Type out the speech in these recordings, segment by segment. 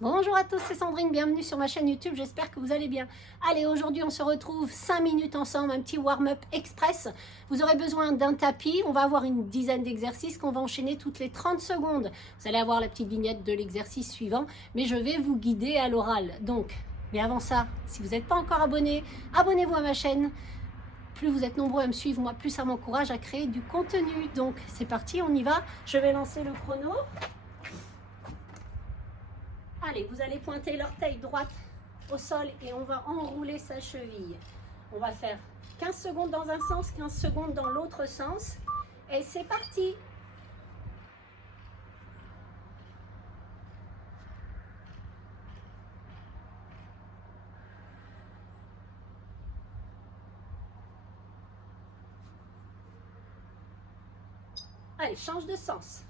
Bonjour à tous, c'est Sandrine, bienvenue sur ma chaîne YouTube, j'espère que vous allez bien. Allez, aujourd'hui on se retrouve 5 minutes ensemble, un petit warm-up express. Vous aurez besoin d'un tapis, on va avoir une dizaine d'exercices qu'on va enchaîner toutes les 30 secondes. Vous allez avoir la petite vignette de l'exercice suivant, mais je vais vous guider à l'oral. Donc, mais avant ça, si vous n'êtes pas encore abonné, abonnez-vous à ma chaîne. Plus vous êtes nombreux à me suivre, moi, plus ça m'encourage à créer du contenu. Donc, c'est parti, on y va. Je vais lancer le chrono. Allez, vous allez pointer l'orteil droite au sol et on va enrouler sa cheville. On va faire 15 secondes dans un sens, 15 secondes dans l'autre sens. Et c'est parti! Allez, change de sens.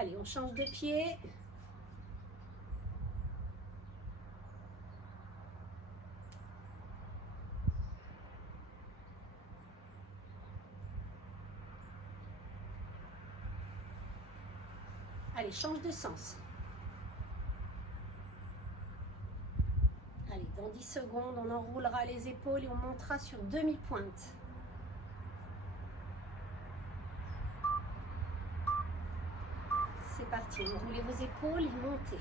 Allez, on change de pied. Allez, change de sens. Allez, dans 10 secondes, on enroulera les épaules et on montera sur demi-pointe. C'est parti, enroulez vos épaules et montez.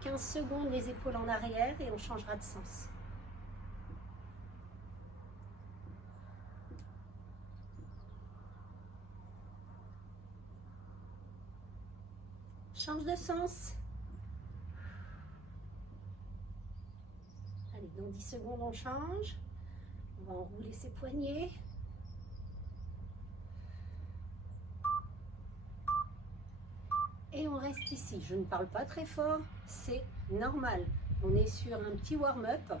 15 secondes, les épaules en arrière et on changera de sens. Change de sens. Allez, dans 10 secondes, on change. On va enrouler ses poignets. Et on reste ici. Je ne parle pas très fort, c'est normal. On est sur un petit warm-up.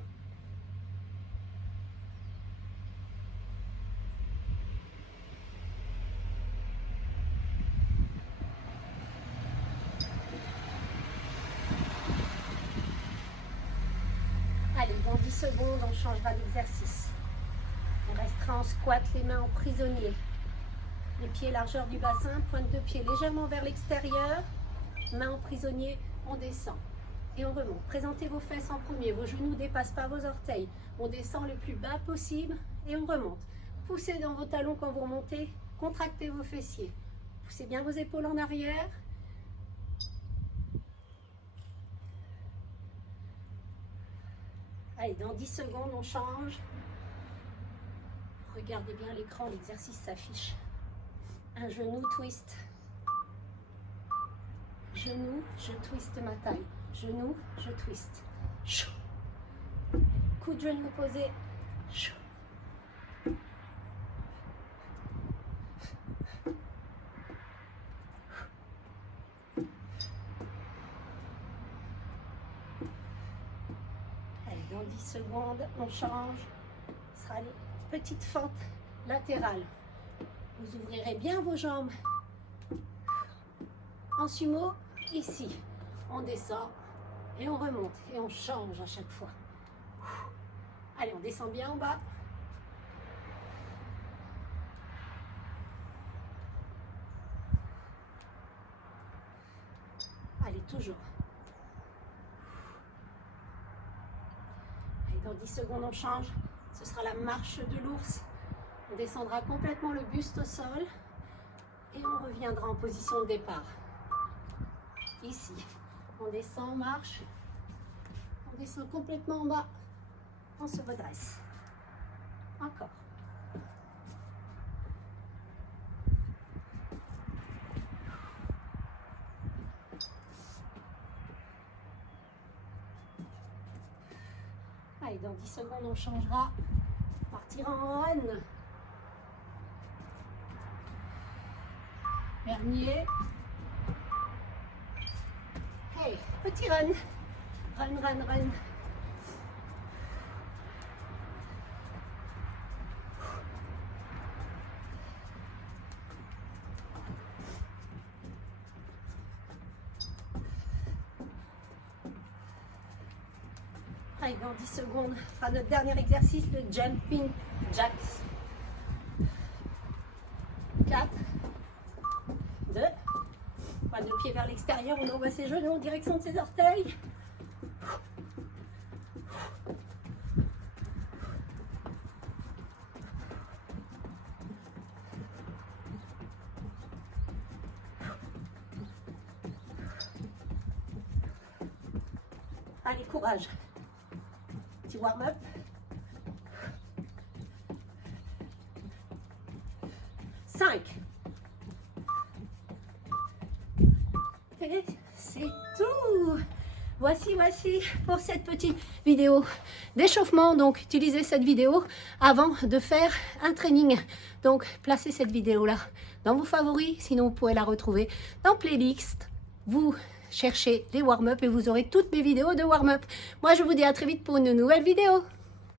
Allez, dans 10 secondes, on changera d'exercice. On restera en squat, les mains en prisonnier. Les pieds largeur du bassin, pointe de pied légèrement vers l'extérieur. Mains en prisonnier, on descend. Et on remonte. Présentez vos fesses en premier, vos genoux ne dépassent pas vos orteils. On descend le plus bas possible et on remonte. Poussez dans vos talons quand vous remontez, contractez vos fessiers. Poussez bien vos épaules en arrière. Allez, dans 10 secondes, on change. Regardez bien l'écran, l'exercice s'affiche. Un genou twist. Genou, je twiste ma taille. Genou, je twiste. Coup de genou posé. Allez, dans 10 secondes, on change. Ce sera les petites fentes latérales. Vous ouvrirez bien vos jambes. En sumo, ici, on descend et on remonte et on change à chaque fois. Allez, on descend bien en bas. Allez, toujours. Allez, dans 10 secondes, on change. Ce sera la marche de l'ours. On descendra complètement le buste au sol et on reviendra en position de départ. Ici, on descend, on marche, on descend complètement en bas, on se redresse. Encore. Allez, dans 10 secondes, on changera. On partira en run. Dernier. Hey, petit run. Run, run, run. Allez, dans 10 secondes, on fera notre dernier exercice, le jumping jacks. 4, 2, pas de pied vers l'extérieur, on envoie ses genoux en direction de ses orteils. Allez, courage. Petit warm-up. 5. Et c'est tout. Voici pour cette petite vidéo d'échauffement. Donc, utilisez cette vidéo avant de faire un training. Donc, placez cette vidéo-là dans vos favoris. Sinon, vous pouvez la retrouver dans playlist. Vous cherchez les warm-up et vous aurez toutes mes vidéos de warm-up. Moi, je vous dis à très vite pour une nouvelle vidéo.